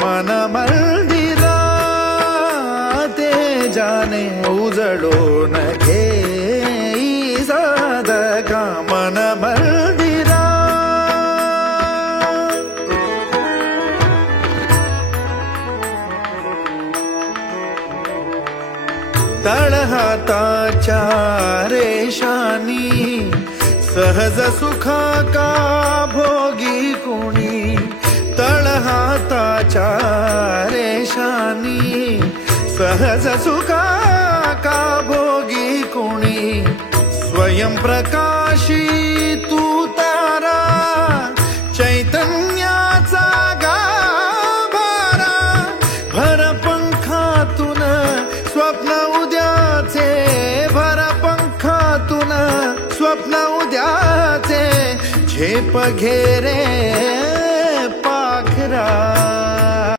मन मंदिरा तेजाने उजळून घेई साधका मन मंदिरा. तळहाताच्या रेषानी सहज सुखा का भोगी कुणी. तळहाताच्या रेषानी सहज सुखा का भोगी कुणी. स्वयं प्रकाशी तू तारा चैतन्याचा गाभारा. भर पंखातून स्वप्न उद्याचे. भर पंखातून स्वप्न उद्याचे. झेप घेरे